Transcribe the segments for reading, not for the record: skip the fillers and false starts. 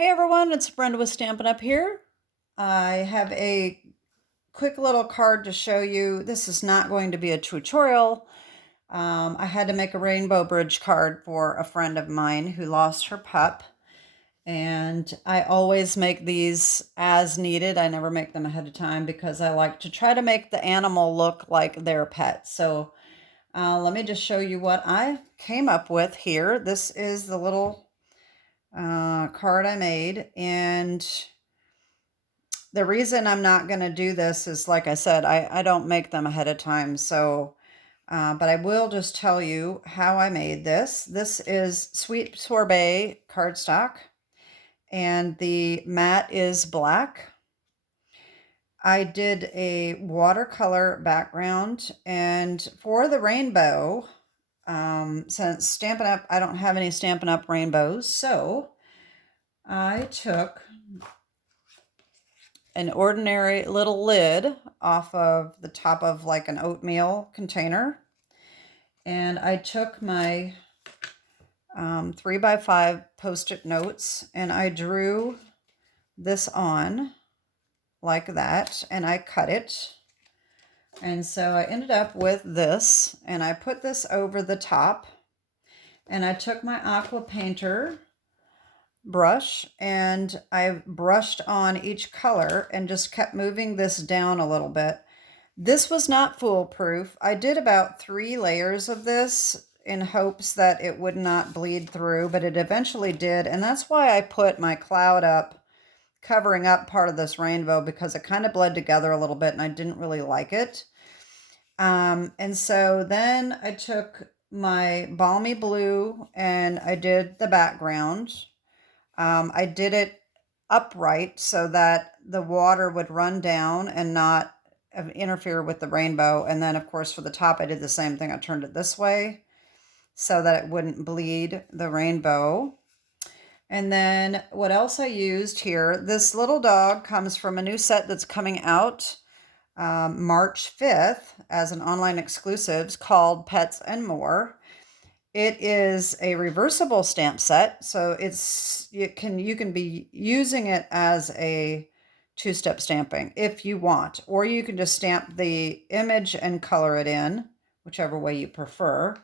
Hey everyone, it's Brenda with Stampin' Up! Here. I have a quick little card to show you. This is not going to be a tutorial. I had to make a rainbow bridge card for a friend of mine who lost her pup. And I always make these as needed. I never make them ahead of time because I like to try to make the animal look like their pet. So let me just show you what I came up with here. This is the little card I made, and the reason I'm not going to do this is, like I said, I don't make them ahead of time. So, but I will just tell you how I made this. This is Sweet Sorbet cardstock, and the mat is black. I did a watercolor background, and for the rainbow, since Stampin' Up, I don't have any Stampin' Up rainbows, so I took an ordinary little lid off of the top of like an oatmeal container. And I took my 3x5 Post-it notes and I drew this on like that and I cut it. And so I ended up with this, and I put this over the top, and I took my aqua painter brush and I brushed on each color and just kept moving this down a little bit. This was not foolproof. I did about 3 layers of this in hopes that it would not bleed through, but it eventually did. And that's why I put my cloud up, covering up part of this rainbow, because it kind of bled together a little bit and I didn't really like it. And so then I took my balmy blue and I did the background. I did it upright so that the water would run down and not interfere with the rainbow. And then, of course, for the top, I did the same thing. I turned it this way so that it wouldn't bleed the rainbow. And then what else I used here, this little dog comes from a new set that's coming out March 5th as an online exclusive called Pets and More. It is a reversible stamp set, so you can be using it as a two-step stamping if you want, or you can just stamp the image and color it in, whichever way you prefer.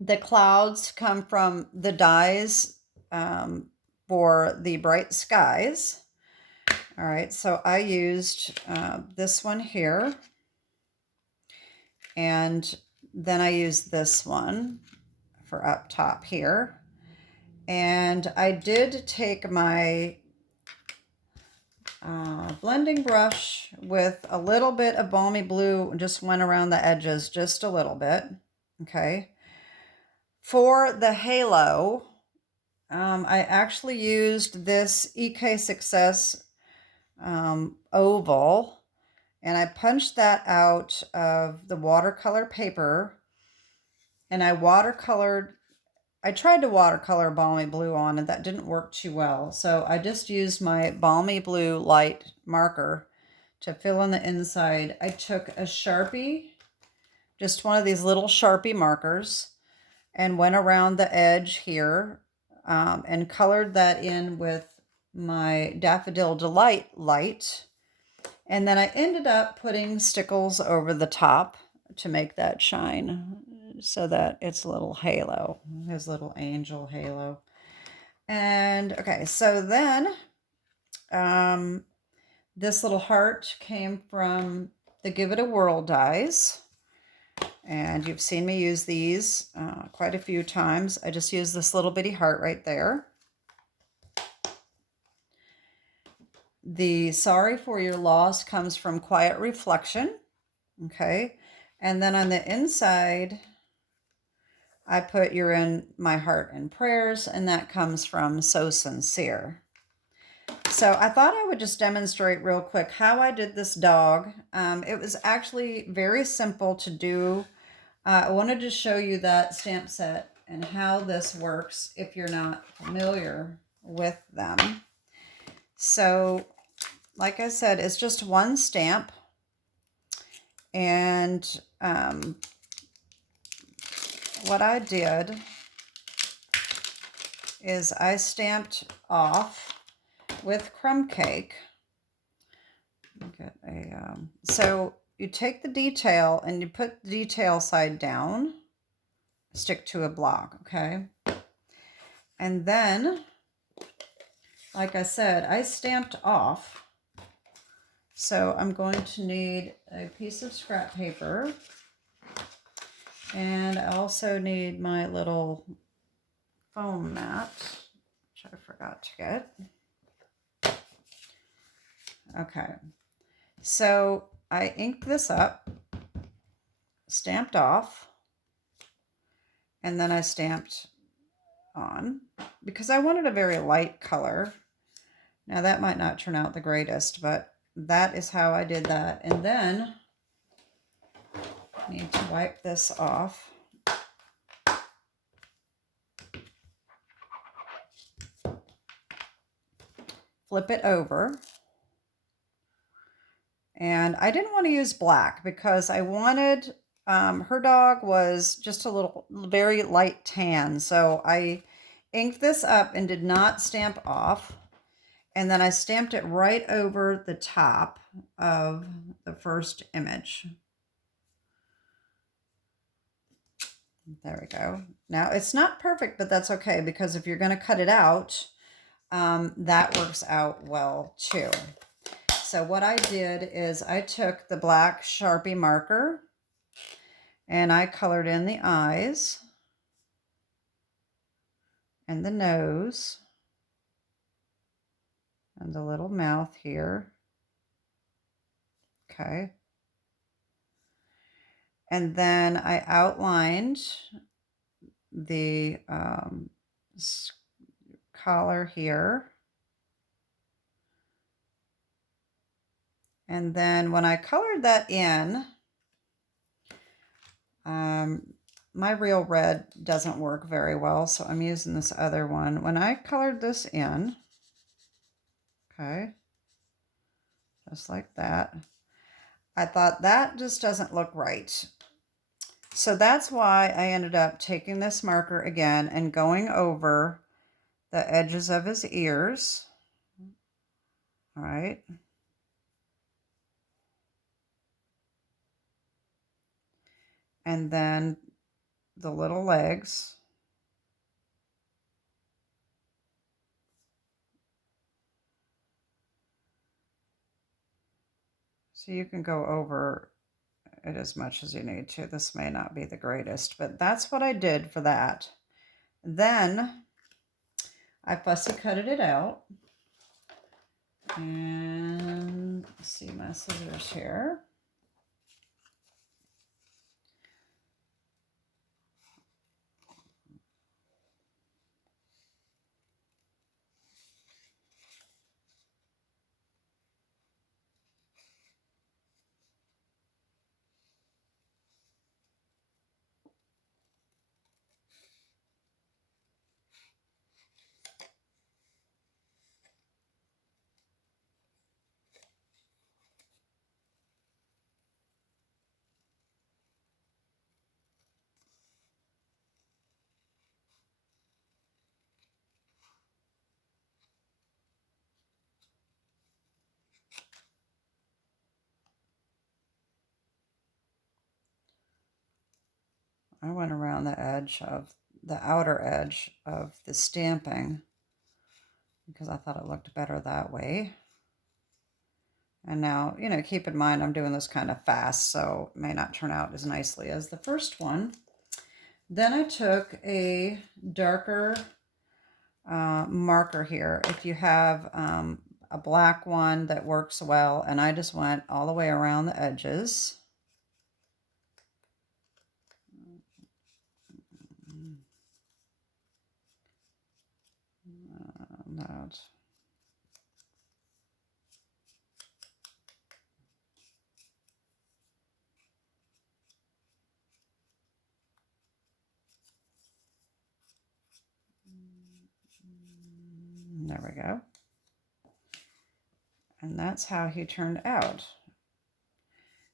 The clouds come from the dies for the bright skies. All right, so I used this one here, and then I used this one for up top here. And I did take my blending brush with a little bit of balmy blue and just went around the edges just a little bit. Okay. For the halo, I actually used this EK Success oval, and I punched that out of the watercolor paper, and I tried to watercolor balmy blue on, and that didn't work too well. So I just used my balmy blue light marker to fill in the inside. I took a Sharpie, just one of these little Sharpie markers, and went around the edge here and colored that in with my Daffodil Delight light. And then I ended up putting stickles over the top to make that shine so that it's a little halo, his little angel halo. And okay, so then this little heart came from the Give It a Whirl dies. And you've seen me use these quite a few times. I just use this little bitty heart right there. The Sorry for Your Loss comes from Quiet Reflection. Okay. And then on the inside, I put You're in My Heart and Prayers, and that comes from So Sincere. So I thought I would just demonstrate real quick how I did this dog. It was actually very simple to do. I wanted to show you that stamp set and how this works if you're not familiar with them. So, like I said, it's just one stamp. And what I did is I stamped off with crumb cake. Get a, so you take the detail and you put the detail side down, stick to a block, okay? And then, like I said, I stamped off. So I'm going to need a piece of scrap paper. And I also need my little foam mat, which I forgot to get. Okay. So I inked this up, stamped off, and then I stamped on because I wanted a very light color. Now that might not turn out the greatest, but that is how I did that. And then I need to wipe this off. Flip it over. And I didn't want to use black because I wanted, her dog was just a little, very light tan. So I inked this up and did not stamp off. And then I stamped it right over the top of the first image. There we go. Now it's not perfect, but that's okay because if you're going to cut it out, that works out well too. So what I did is I took the black Sharpie marker and I colored in the eyes and the nose and the little mouth here. Okay. And then I outlined the collar here. And then when I colored that in, my real red doesn't work very well, so I'm using this other one. When I colored this in, okay, just like that, I thought that just doesn't look right. So that's why I ended up taking this marker again and going over the edges of his ears. All right. And then the little legs. So you can go over it as much as you need to. This may not be the greatest, but that's what I did for that. Then I fussy cutted it out. And let's see my scissors here. I went around the edge of the outer edge of the stamping because I thought it looked better that way. And now, you know, keep in mind I'm doing this kind of fast, so it may not turn out as nicely as the first one. Then I took a darker marker here. If you have a black one that works well, and I just went all the way around the edges. That. There we go. And that's how he turned out.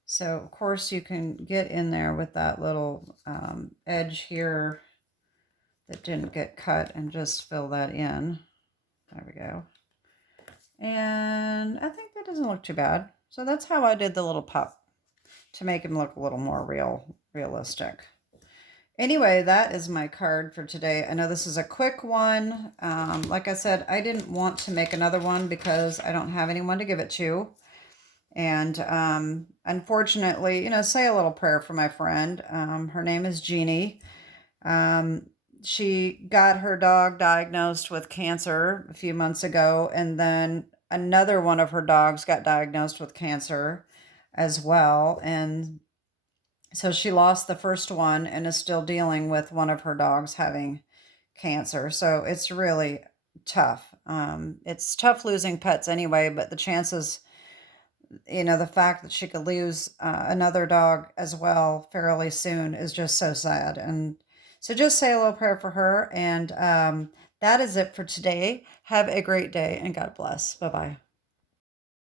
So, of course, you can get in there with that little edge here that didn't get cut and just fill that in. There we go. And I think that doesn't look too bad. So that's how I did the little pup, to make him look a little more realistic. Anyway, that is my card for today. I know this is a quick one. Like I said, I didn't want to make another one because I don't have anyone to give it to. And unfortunately, say a little prayer for my friend. Her name is Jeannie. She got her dog diagnosed with cancer a few months ago, and then another one of her dogs got diagnosed with cancer as well. And so she lost the first one and is still dealing with one of her dogs having cancer. So it's really tough. It's tough losing pets anyway, but the chances, the fact that she could lose another dog as well fairly soon is just so sad. And so just say a little prayer for her. And that is it for today. Have a great day and God bless. Bye-bye.